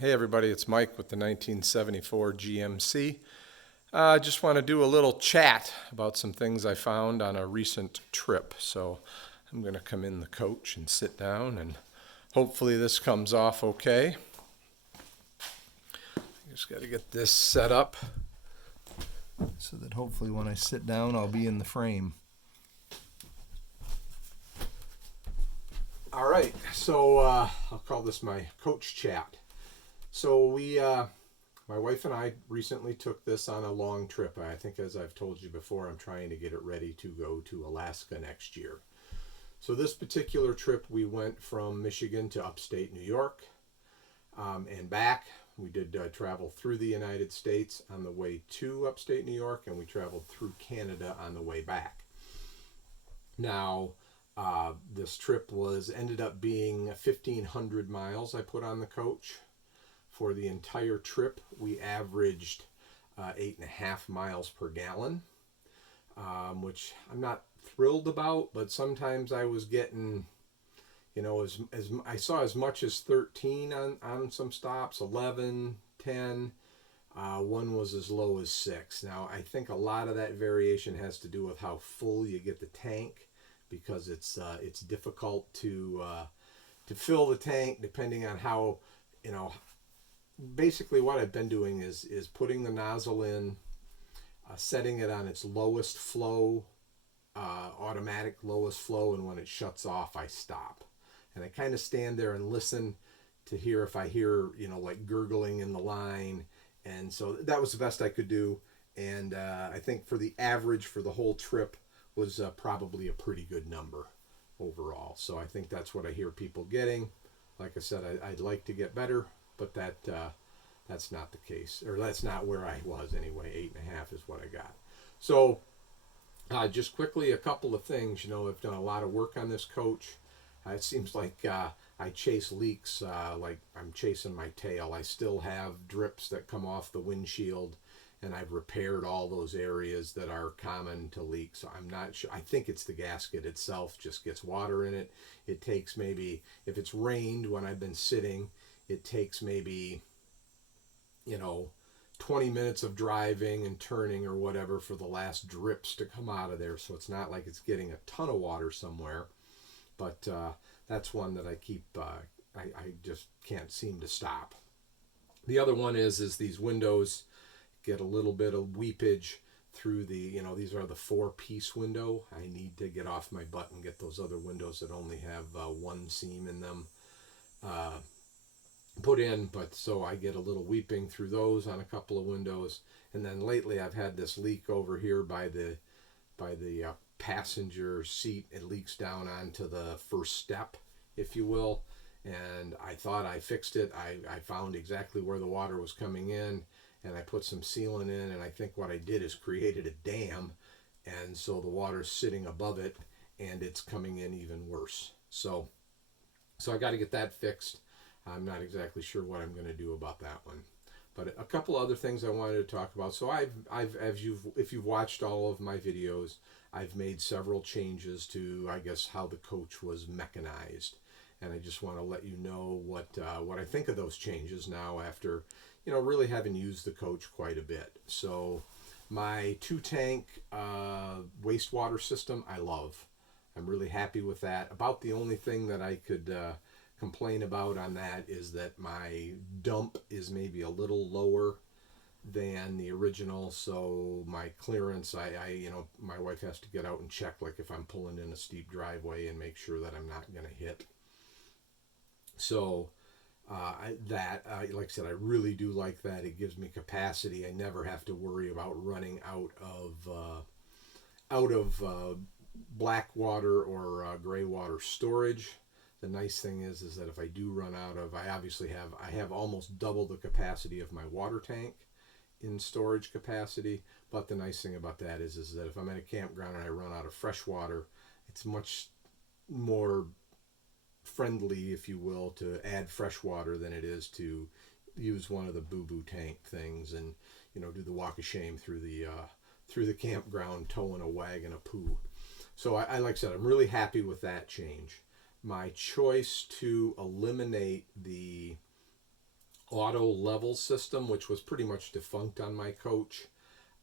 Hey everybody, it's Mike with the 1974 GMC. I just want to do a little chat about some things I found on a recent trip. So I'm going to come in the coach and sit down, and hopefully this comes off okay. Just got to get this set up so that hopefully when I sit down I'll be in the frame. All right, so I'll call this my coach chat. So my wife and I recently took this on a long trip. I think, as I've told you before, I'm trying to get it ready to go to Alaska next year. So this particular trip, we went from Michigan to upstate New York and back. We did travel through the United States on the way to upstate New York, and we traveled through Canada on the way back. Now, this trip ended up being 1,500 miles I put on the coach. For the entire trip, we averaged 8.5 miles per gallon, which I'm not thrilled about, but sometimes I was getting, as I saw as much as 13 on some stops, 11, 10. One was as low as 6. Now, I think a lot of that variation has to do with how full you get the tank, because it's difficult to fill the tank depending on how, basically what I've been doing is putting the nozzle in, setting it on its lowest flow, automatic lowest flow, and when it shuts off, I stop. And I kind of stand there and listen to hear if I hear, like gurgling in the line. And so that was the best I could do. And I think for the average for the whole trip was probably a pretty good number overall. So I think that's what I hear people getting. Like I said, I'd like to get better, but that's not the case, or that's not where I was anyway. 8.5 is what I got. So just quickly, a couple of things. I've done a lot of work on this coach. It seems like I chase leaks like I'm chasing my tail. I still have drips that come off the windshield, and I've repaired all those areas that are common to leak. So I'm not sure. I think it's the gasket itself just gets water in it. It takes maybe, if it's rained when I've been sitting, it takes maybe 20 minutes of driving and turning or whatever for the last drips to come out of there. So it's not like it's getting a ton of water somewhere, but that's one that I keep, I just can't seem to stop. The other one is these windows get a little bit of weepage through the, these are the 4-piece window. I need to get off my butt and get those other windows that only have one seam in them put in, but so I get a little weeping through those on a couple of windows. And then lately I've had this leak over here by the passenger seat. It leaks down onto the first step, if you will, and I thought I fixed it. I found exactly where the water was coming in, and I put some sealant in, and I think what I did is created a dam, and so the water's sitting above it, and it's coming in even worse. So I got to get that fixed. I'm not exactly sure what I'm going to do about that one. But a couple other things I wanted to talk about. So if you've watched all of my videos, I've made several changes to, I guess, how the coach was mechanized. And I just want to let you know what I think of those changes now after, really having used the coach quite a bit. So my 2-tank wastewater system, I love. I'm really happy with that. About the only thing that I could complain about on that is that my dump is maybe a little lower than the original, so my clearance, my wife has to get out and check, like if I'm pulling in a steep driveway, and make sure that I'm not going to hit. So like I said, I really do like that. It gives me capacity. I never have to worry about running out of black water or gray water storage. The nice thing is that if I do run out of, I have almost double the capacity of my water tank in storage capacity. But the nice thing about that is that if I'm at a campground and I run out of fresh water, it's much more friendly, if you will, to add fresh water than it is to use one of the boo-boo tank things and do the walk of shame through the campground towing a wagon of poo. So I like I said, I'm really happy with that change. My choice to eliminate the auto level system, which was pretty much defunct on my coach.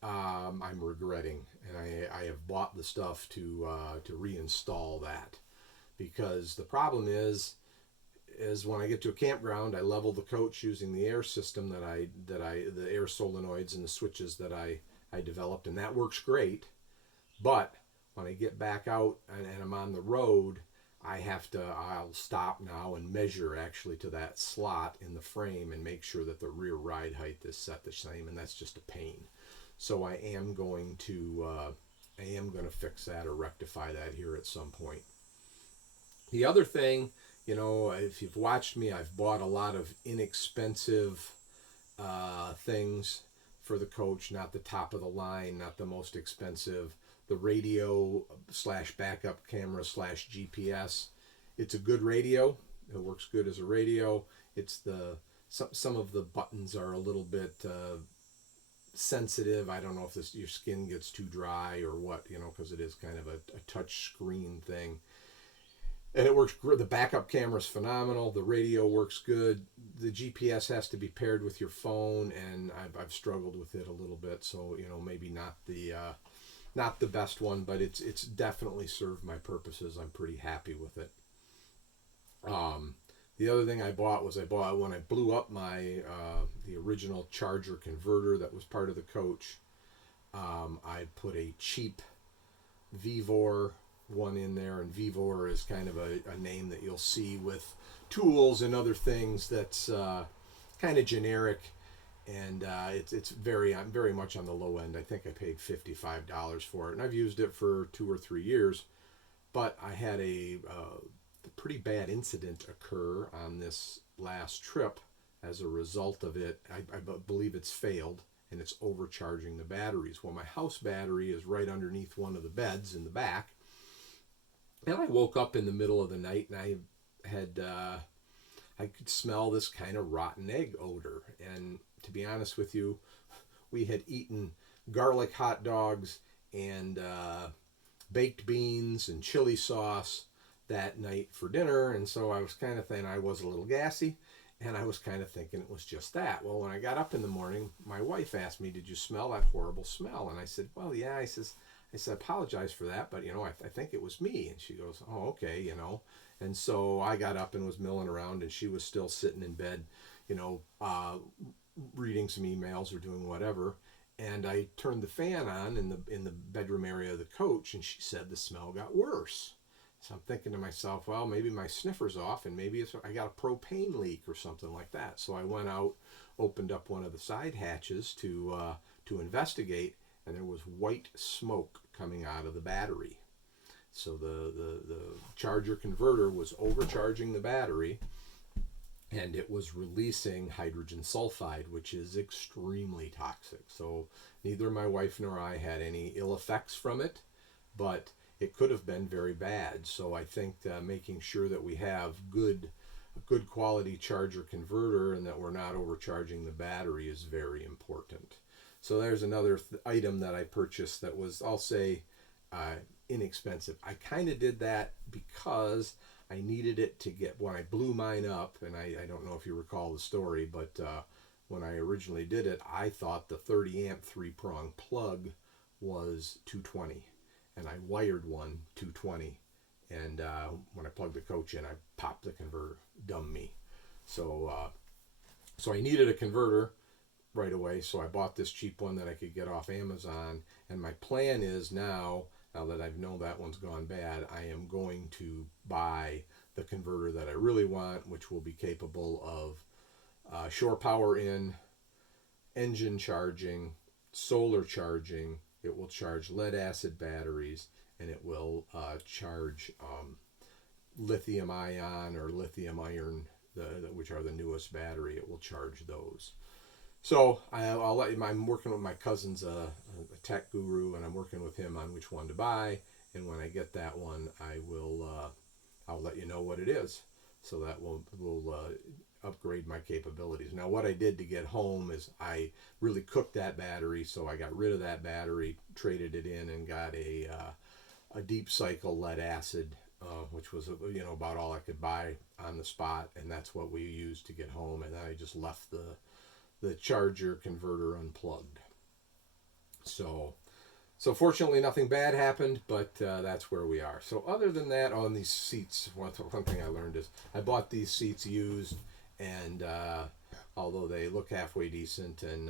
I'm regretting, and I have bought the stuff to reinstall that, because the problem is when I get to a campground, I level the coach using the air system the air solenoids and the switches that I developed, and that works great. But when I get back out and I'm on the road, I'll stop now and measure actually to that slot in the frame and make sure that the rear ride height is set the same, and that's just a pain. So I am going to fix that or rectify that here at some point. The other thing, if you've watched me, I've bought a lot of inexpensive things for the coach, not the top of the line, not the most expensive. The radio / backup camera / GPS. It's a good radio. It works good as a radio. It's some of the buttons are a little bit sensitive. I don't know if your skin gets too dry or what, because it is kind of a touch screen thing. And it works good. The backup camera is phenomenal. The radio works good. The GPS has to be paired with your phone, and I've struggled with it a little bit. So maybe not the best one, but it's definitely served my purposes. I'm pretty happy with it. The other thing I bought when I blew up my the original charger converter that was part of the coach. I put a cheap Vivor one in there, and Vivor is kind of a name that you'll see with tools and other things that's kind of generic, and I'm very much on the low end. I think I paid $55 for it, and I've used it for 2 or 3 years. But I had a pretty bad incident occur on this last trip as a result of it. I believe it's failed, and it's overcharging the batteries. Well, my house battery is right underneath one of the beds in the back. And I woke up in the middle of the night, and I could smell this kind of rotten egg odor. And to be honest with you, we had eaten garlic hot dogs and baked beans and chili sauce that night for dinner. And so I was kind of thinking I was a little gassy, and I was kind of thinking it was just that. Well, when I got up in the morning, my wife asked me, "Did you smell that horrible smell?" And I said, "Well, yeah." I said, "I apologize for that, but I think it was me." And she goes, "Oh, okay, And so I got up and was milling around, and she was still sitting in bed, reading some emails or doing whatever. And I turned the fan on in the bedroom area of the coach, and she said the smell got worse. So I'm thinking to myself, well, maybe my sniffer's off, and maybe I got a propane leak or something like that. So I went out, opened up one of the side hatches to investigate, and there was white smoke coming out of the battery. So the charger converter was overcharging the battery, and it was releasing hydrogen sulfide, which is extremely toxic. So neither my wife nor I had any ill effects from it, but it could have been very bad. So I think making sure that we have good quality charger converter and that we're not overcharging the battery is very important. So there's another item that I purchased that was, I'll say, inexpensive. I kind of did that because I needed it to get, when I blew mine up, and I don't know if you recall the story, but when I originally did it, I thought the 30 amp 3-prong plug was 220, and I wired one 220, and when I plugged the coach in, I popped the converter. Dumb me. So I needed a converter right away, so I bought this cheap one that I could get off Amazon, and my plan is now that I know that one's gone bad, I am going to buy the converter that I really want, which will be capable of shore power in, engine charging, solar charging. It will charge lead acid batteries, and it will charge lithium ion or lithium iron, which are the newest battery. It will charge those. So I'll let you. I'm working with my cousin's a tech guru, and I'm working with him on which one to buy. And when I get that one, I'll let you know what it is. So that will upgrade my capabilities. Now, what I did to get home is I really cooked that battery, so I got rid of that battery, traded it in, and got a deep cycle lead acid which was about all I could buy on the spot, and that's what we used to get home. And then I just left the charger converter unplugged. So fortunately nothing bad happened, but that's where we are. So other than that, on these seats, one thing I learned is I bought these seats used, and although they look halfway decent, and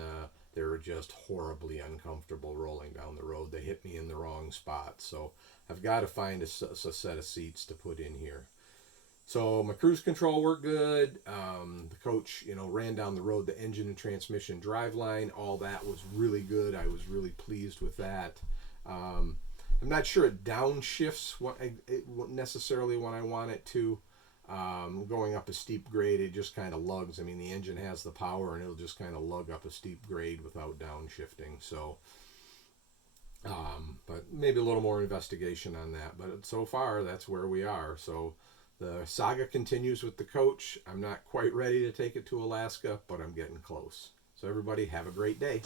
they're just horribly uncomfortable rolling down the road. They hit me in the wrong spot. So I've got to find a set of seats to put in here. So my cruise control worked good. The coach, ran down the road, the engine and transmission drive line, all that was really good. I was really pleased with that. I'm not sure it downshifts necessarily when I want it to. Going up a steep grade, it just kind of lugs. I mean, the engine has the power, and it'll just kind of lug up a steep grade without downshifting. So, but maybe a little more investigation on that. But so far, that's where we are. So the saga continues with the coach. I'm not quite ready to take it to Alaska, but I'm getting close. So everybody, have a great day.